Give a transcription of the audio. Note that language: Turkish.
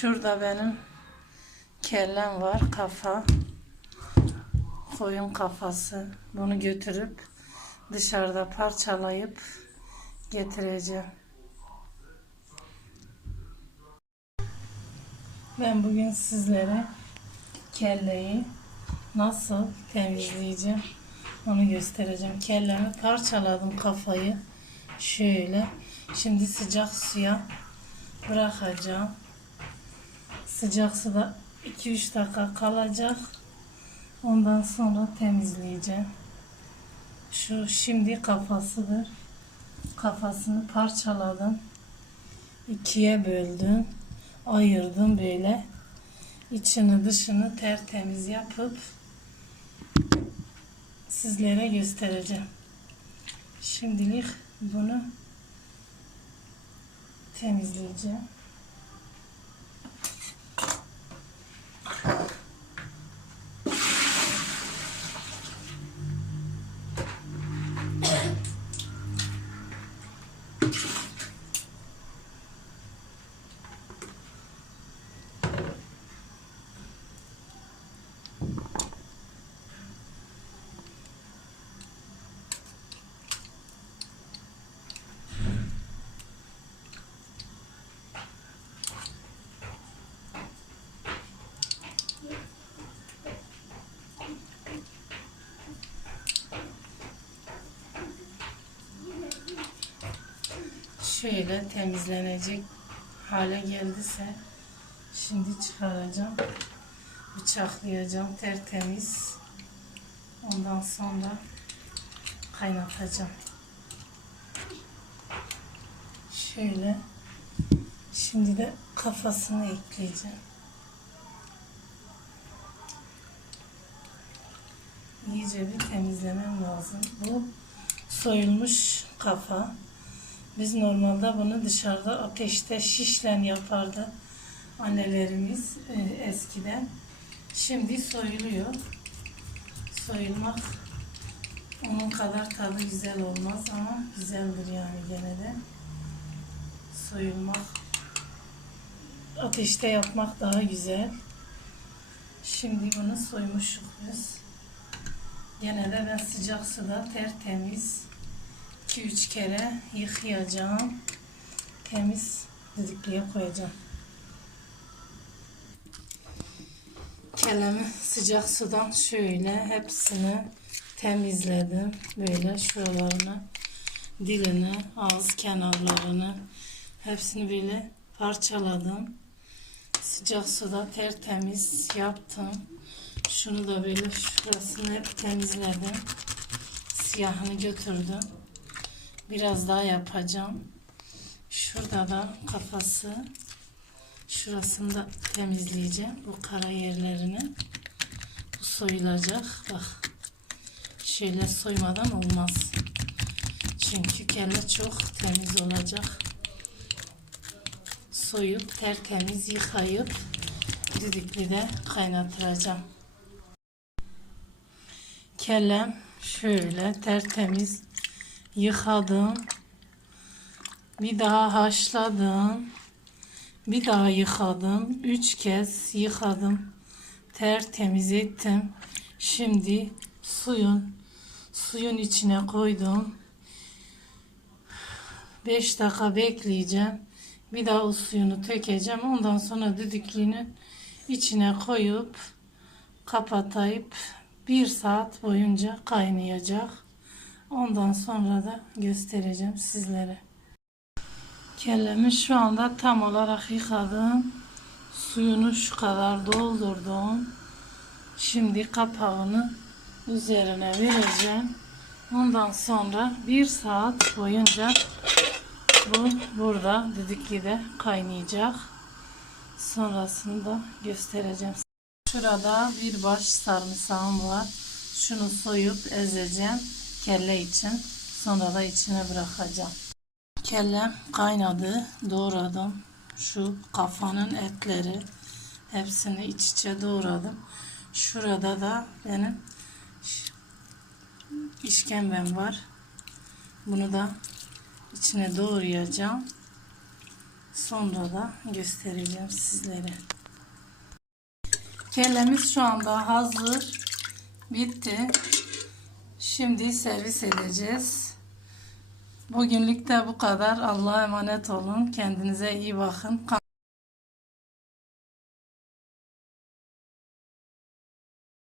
Şurada benim kellem var kafa. Koyun kafası. Bunu götürüp dışarıda parçalayıp getireceğim. Ben bugün sizlere kelleyi nasıl temizleyeceğim onu göstereceğim. Kellemi parçaladım kafayı şöyle. Şimdi sıcak suya bırakacağım. Sıcak suda 2-3 dakika kalacak. Ondan sonra temizleyeceğim. Şu şimdi kafasıdır. Kafasını parçaladım. ikiye böldüm. Ayırdım böyle. İçini dışını tertemiz yapıp sizlere göstereceğim. Şimdilik bunu temizleyeceğim. Şöyle temizlenecek hale geldiyse şimdi çıkaracağım. Bıçaklayacağım tertemiz. Ondan sonra kaynatacağım. Şöyle şimdi de kafasını ekleyeceğim. İyice bir temizlemem lazım. Bu soyulmuş kafa. Biz normalde bunu dışarıda ateşte şişlen yapardı annelerimiz e, eskiden. Şimdi soyuluyor. Soyulmak onun kadar tadı güzel olmaz ama güzeldir yani gene de. Soyulmak ateşte yapmak daha güzel. Şimdi bunu soymuşuz biz. Gene de ben sıcak suda tertemiz 2-3 kere yıkayacağım. Temiz düdüklüye koyacağım. Kelemi sıcak sudan şöyle hepsini temizledim. Böyle şuralarını, dilini, ağız kenarlarını hepsini böyle parçaladım. Sıcak suda tertemiz yaptım. Şunu da böyle şurasını hep temizledim. Siyahını götürdüm. Biraz daha yapacağım. Şurada da kafası. Şurasını da temizleyeceğim. Bu kara yerlerini. Bu soyulacak. Bak. Şöyle soymadan olmaz. Çünkü kelle çok temiz olacak. Soyup tertemiz yıkayıp düdüklüde kaynatacağım. Kellem şöyle tertemiz yıkadım. Bir daha haşladım. Bir daha yıkadım. Üç kez yıkadım. Tertemiz ettim. Şimdi suyun suyun içine koydum. 5 dakika bekleyeceğim. Bir daha o suyunu tökeceğim. Ondan sonra düdüklüğünün içine koyup kapatayıp bir saat boyunca kaynayacak. Ondan sonra da göstereceğim sizlere. Kellemi şu anda tam olarak yıkadım. Suyunu şu kadar doldurdum. Şimdi kapağını üzerine vereceğim. Ondan sonra bir saat boyunca bu burada düdüklüde kaynayacak. Sonrasını da göstereceğim. Şurada bir baş sarımsağım var. Şunu soyup ezeceğim kelle için. Sonra da içine bırakacağım. Kellem kaynadı. Doğradım. Şu kafanın etleri hepsini iç içe doğradım. Şurada da benim işkembem var. Bunu da içine doğrayacağım. Sonra da göstereceğim sizlere. Kellemiz şu anda hazır. Bitti. Şimdi servis edeceğiz. Bugünlük de bu kadar. Allah'a emanet olun. Kendinize iyi bakın.